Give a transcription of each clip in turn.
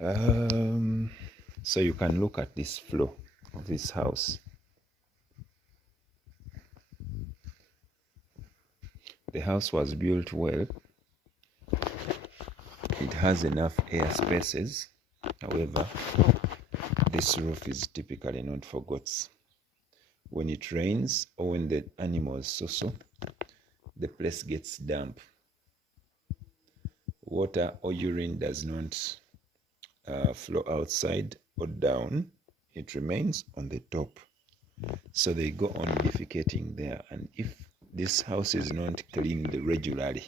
So you can look at this floor of this house. The house was built well. It has enough air spaces. However, this roof is typically not for goats. When it rains or when the animals so, the place gets damp. Water or urine does not flow outside or down. It remains on the top. So they go on defecating there. And if this house is not cleaned regularly,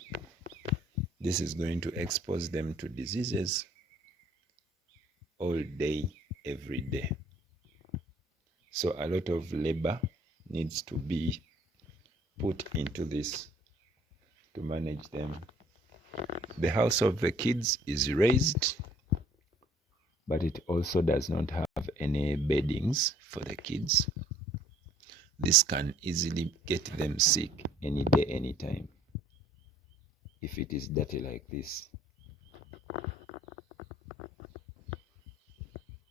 this is going to expose them to diseases all day, every day. So a lot of labor needs to be put into this to manage them. The house of the kids is raised, but it also does not have any beddings for the kids. This can easily get them sick any day, anytime, if it is dirty like this.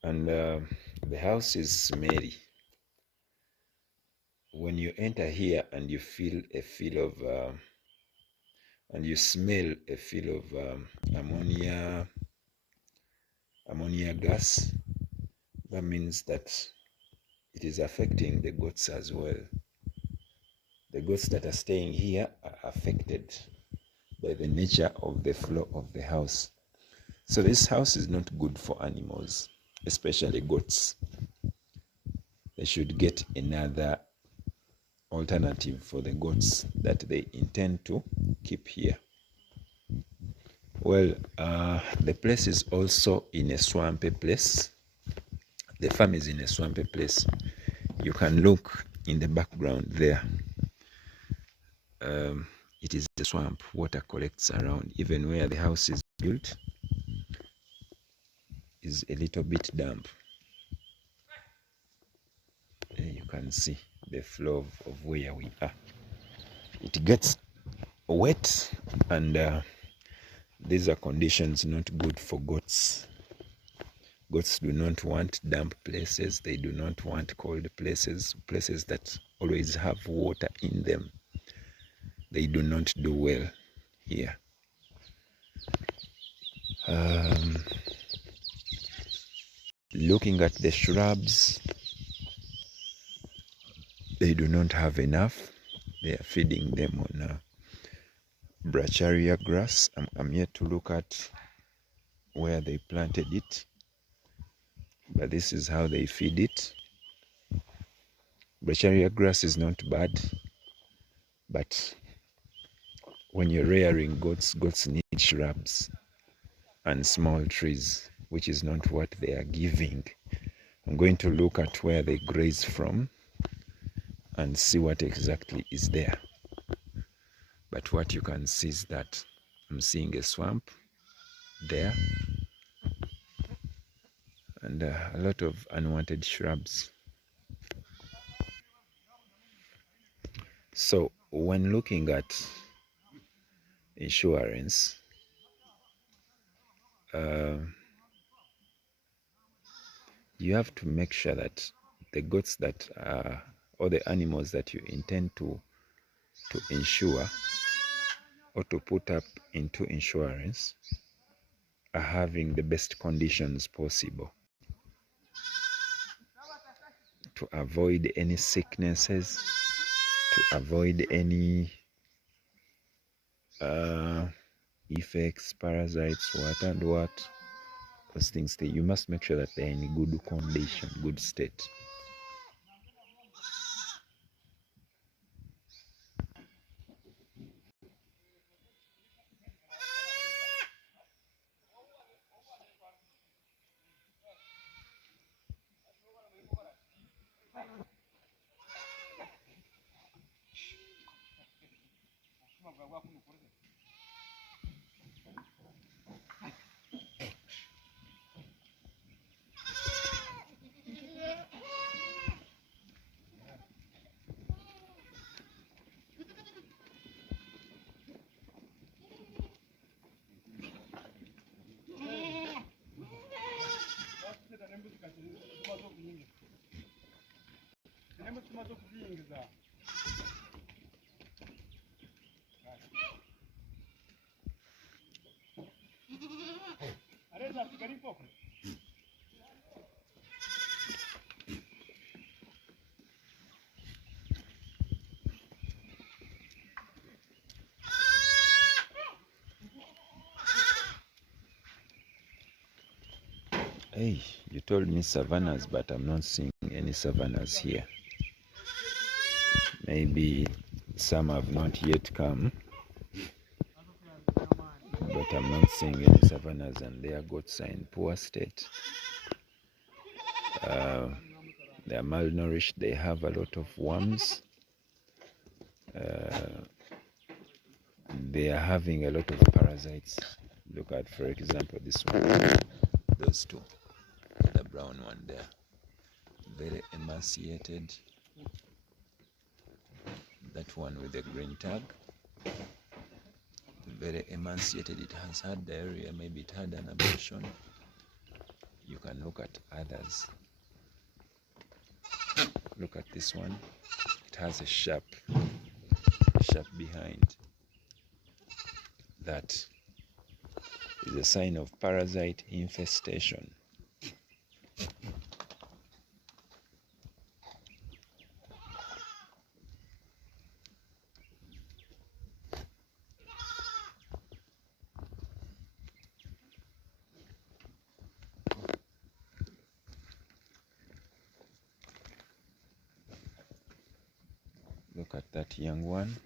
And the house is smelly. When you enter here and you feel a feel of and you smell a feel of ammonia gas, that means that it is affecting the goats as well. The goats that are staying here are affected by the nature of the floor of the house. So this house is not good for animals, especially goats. They should get another alternative for the goats that they intend to keep here. Well, the place is also in a swampy place. The farm is in a swampy place. You can look in the background there. It is a swamp. Water collects around. Even where the house is built is a little bit damp. You can see the flow of where we are. It gets wet, and these are conditions not good for goats. Goats do not want damp places. They do not want cold places, places that always have water in them. They do not do well here. Looking at the shrubs, they do not have enough. They are feeding them on bracharia grass. I'm yet to look at where they planted it, but this is how they feed it. Bracharia grass is not bad, but when you're rearing goats, goats need shrubs and small trees, which is not what they are giving. I'm going to look at where they graze from and see what exactly is there. But what you can see is that I'm seeing a swamp there and a lot of unwanted shrubs. So when looking at insurance, you have to make sure that the goats that or the animals that you intend to insure or to put up into insurance are having the best conditions possible to avoid any sicknesses, to avoid any effects, parasites, what and what. Those things, you must make sure that they're in good condition, good state. Hey, you told me savannas, but I'm not seeing any savannas here. Maybe some have not yet come, but I'm not seeing any savannas, and their goats are in poor state. They are malnourished. They have a lot of worms. They are having a lot of parasites. Look at, for example, this one. Those two. The brown one there. Very emaciated. That one with the green tag. Very emaciated. It has had diarrhea. Maybe it had an abortion. You can look at others. Look at this one. It has a sharp behind. That is a sign of parasite infestation. Look at that young one.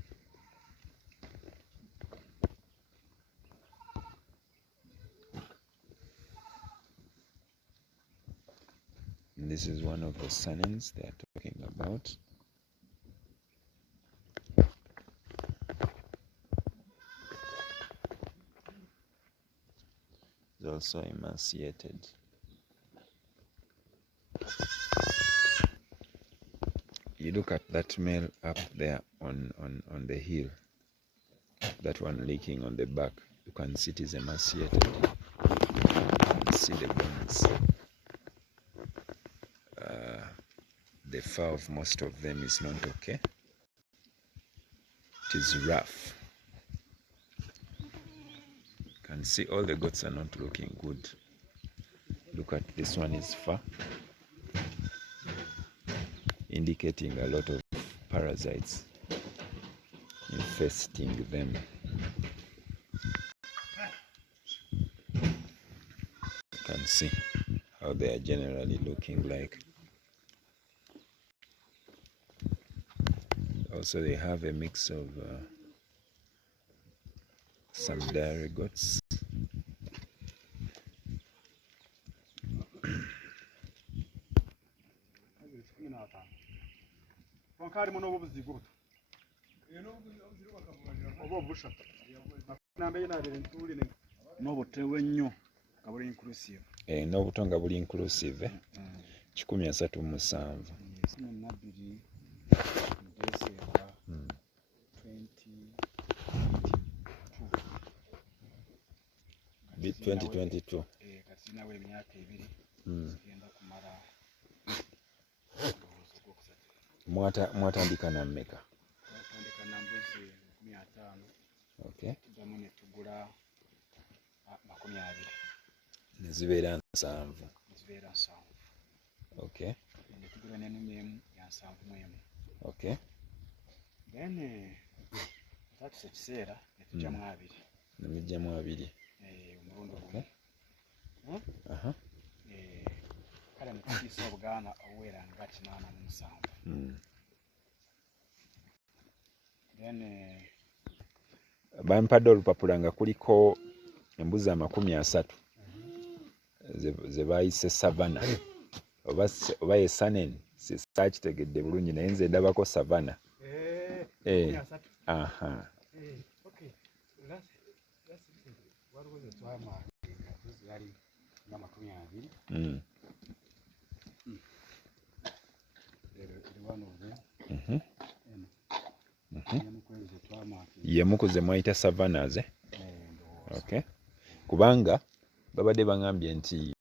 And this is one of the signs they are talking about. It's also emaciated. You look at that male up there on the hill. That one leaking on the back. You can see it is emaciated. You can see the bones. The fur of most of them is not okay. It is rough. You can see all the goats are not looking good. Look at this one is fur, indicating a lot of parasites infesting them. You can see how they are generally looking like. Also, they have a mix of some dairy goats. N'obuto nga buli inclusive 137. Bit 2022. Mwatandika na mmeka? Okay. Nezibeera 7. Okay. Okay. Then that's ekiseera netujjamu 2. Nemujjamu 2. Omulundi Okay. Aha. Kale netukiisa obugaana obuwera nga 87. Then bampadde olupapula nga kuliko embuzi 30 ze bayise savana oba ye sanen sikitegedde bulungi naye nze ndabako savana. Aha. Okay. That's waliwo ze twama embuzi yali nga 20. Yemu ku ze mwayita savannas. Okay. Kubanga babadde bangambye nti